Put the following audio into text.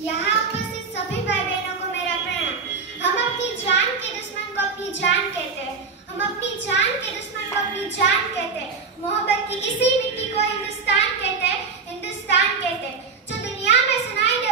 यहाँ उपस्थित सभी भाई बहनों को मेरा प्रणाम। हम अपनी जान के दुश्मन को अपनी जान कहते हैं। हम अपनी जान के दुश्मन को अपनी जान कहते हैं। मोहब्बत की इसी मिट्टी को हिंदुस्तान कहते हैं। हिंदुस्तान कहते हैं। जो दुनिया में सुनाई